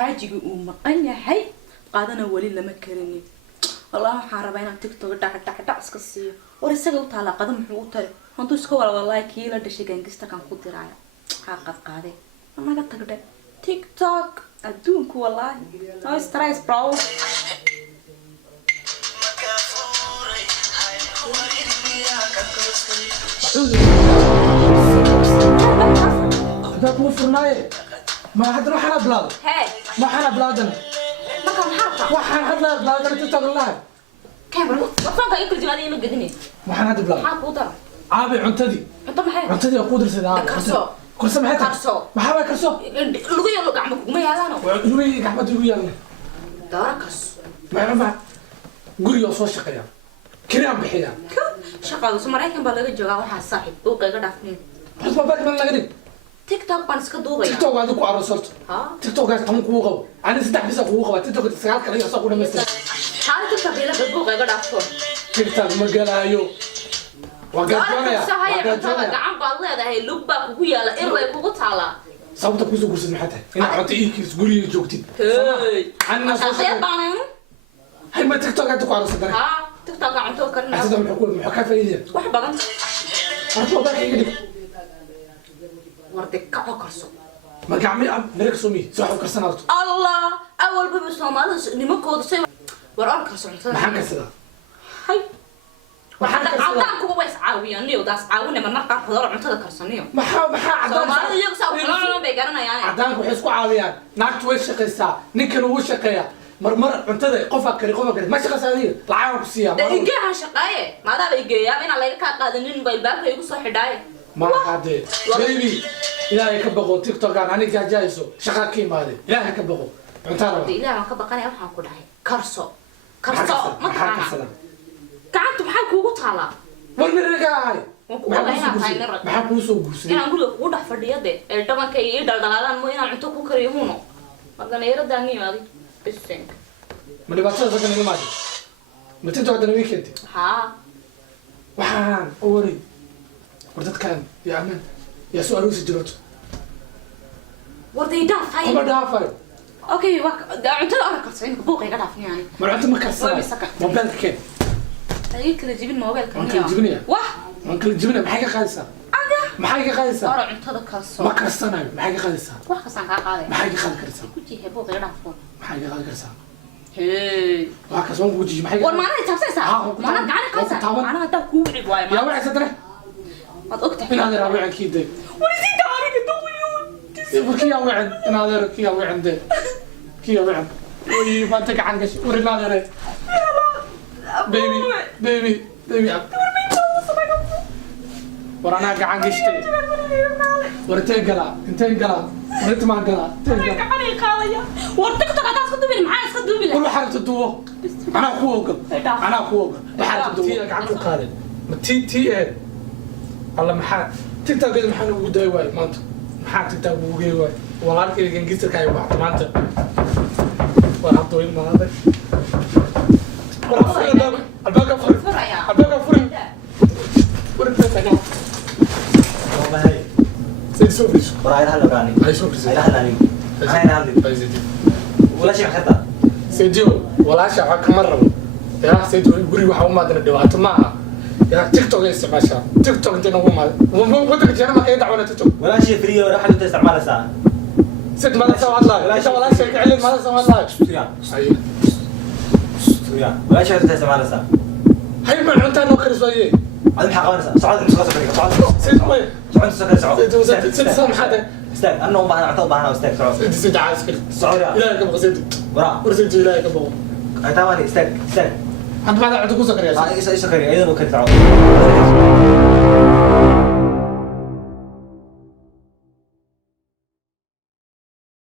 حاجة ومقنع حي قادنا ولي لما كرني والله حاربينا تيك توك دع اسكسي ورسقه وتعالى قدم حوتر هانتو اسكو والله كيلا دشي كان كود درايا حقد قاده ما لا تقدر تيك توك ادونك والله نو ستريس برو هذا مو فرناي ما حد راح على بلاد هاي ما حنا بلادنا ما كان حرقه وحنا حنا بلادنا تتقل الله كامل وصلت يكل جمالي ما قدني ما حنا هذا بلاد حاق وطر عابي عنتدي انت ما هي عنتدي قدر سدا كرسو كرسو ما هي كرسو ما حبا كرسو لغي لو قعمك ما يالانو لغي قعمت ويانا داركس ما ينفع قولي يا صوت شقيا كريم بحيا شقاده سمرايكن با laga jooga waxa saaxib oo qayga dhaafneen بس ما بالك من لغدي تيك توك baan iska duubaya تيك توك هذا كو عرسلت تيك توك هذا كم كو قبا انا سدح بس كو قبا تيك توك سغال كلي اسا كو دمست حال تيك توك ila buu qayga dhaafto تيك توك ما قلايو وقاجونا gacan baad leedahay lug baa kugu yaala in way kugu taala sababta ku soo gursid maxay tahay ina cunto iibkiis guriga joogtid ana soo baanan hay ma TikTok aad ku aragsan TikTok cunto karna asida maxay ku maxay ka faa'iideen wax badan arko baa ka yidhi warde ka karso ma gacmi am direk sumi soo xog karsanaato allah awal baba Soomaalidu nimankooda say war ar karso cuntada maxaan ka sida hay waxaan kugu ways caawiyaan iyo daas caawinay marka qadar cuntada karsanayo maxaa cadaan Soomaalidu iyagu saa u bay garanayaan cadaan waxay isku caawiyaan naagtu way shaqaysaa ninkan uu shaqeeyaa marmar cuntada qofa kari ma shaqaysaadiyo lacag ku siiya igeeha shaqaaye maadaama igeeyaa in laga ka qaadanin baybaarka igu soo xidhay ma hade baby ilaahay ka baqo TikTok aan aniga jaayso shaqa ka imaade ilaahay ka baqo cuntada ilaahay ka baqanay waxaan ku dhahay karso ma taqaan gacanta maxaa kuugu taala war miragaay maxaa kuu soo guursaday inaan guriga kugu dhex fadhiyade ee dhabanka iyo dhaldhalaalaan mo inaan cunto ku kariyo muuno markaan eeradan yimaadi bisin ma dhibaatada sakan ila maadi ma TikTok hadana weekend waxaan oori war dadkan ya aman ya soo aruusi jirto warday dhaafay ma dhaafay okay waa cuntada aan karsan buuq iga dhaafnayaan ma cunto ma karsan mobilka keen ay kala jibin mobilka kala jibinaya wah man kala jibinaya maxay ka qaadaysaa maxay ka qaadaysaa war cuntada karso ma karsanayo maxay ka qaadaysaa wax kasan ka qaaday maxay ka qaadi kartaa ku jihe buuq iga dhaafo maxay ka qaadi kartaa hey waa ka soo guujiye maxay war maana taabsaysaa maana gacan qaasa maana taa ku wixi waay yaa waxay sadre wad ogtahay inaad raabican kiiday وريتي داري دويون وكيا وعد انا هذا كيا وعد كيا وعد وي ما تك عن قش ورنا هذا بيبي ورانا قاعد قشتي ورتين قلا انتين قلا ورت ما قلا تين قلا قاليا ورتك تقعد تسكدوبي معايا تسكدوبي كل حاجه تدوه انا اخوك وحاجه تدوه قاعد قال تي الله محا تيك توك محا ugu day way maanta maxaa TikTok ugu geey way walaalkay gangiista ka ay wax maanta wala tooyin maada wala furada albaga furi wala tana والله سيد سوفيش وراي هلا راني اي سوفيش هلا هلا انا عندي ولا شيء خطا سيديو ولا شيء كمره يا سيدو غري waxa u maadana dhawaato maaha يا تيك توك استعمالها تيك توك انت نقول ما ودك جانا ما كيدع ولا تيك توك ولا شيء فري ولا حد تستعملها ساعه ست ما سوى الله ولا شيء ولا شيء علم ما سوى الله ايوه ولا شيء تستعملها ساعه هاي ما انت نوكر شويه هذا حق انا صعد صعد ست وين صعد ست سام حدا استاك انا ما اعطى معنا استاك ست ست عسكر صعود لا كم غزيت ورا ورزيت لا كم ثواني استاك انت ما عندك سكر يا ايش سكر ايضا وكرت عود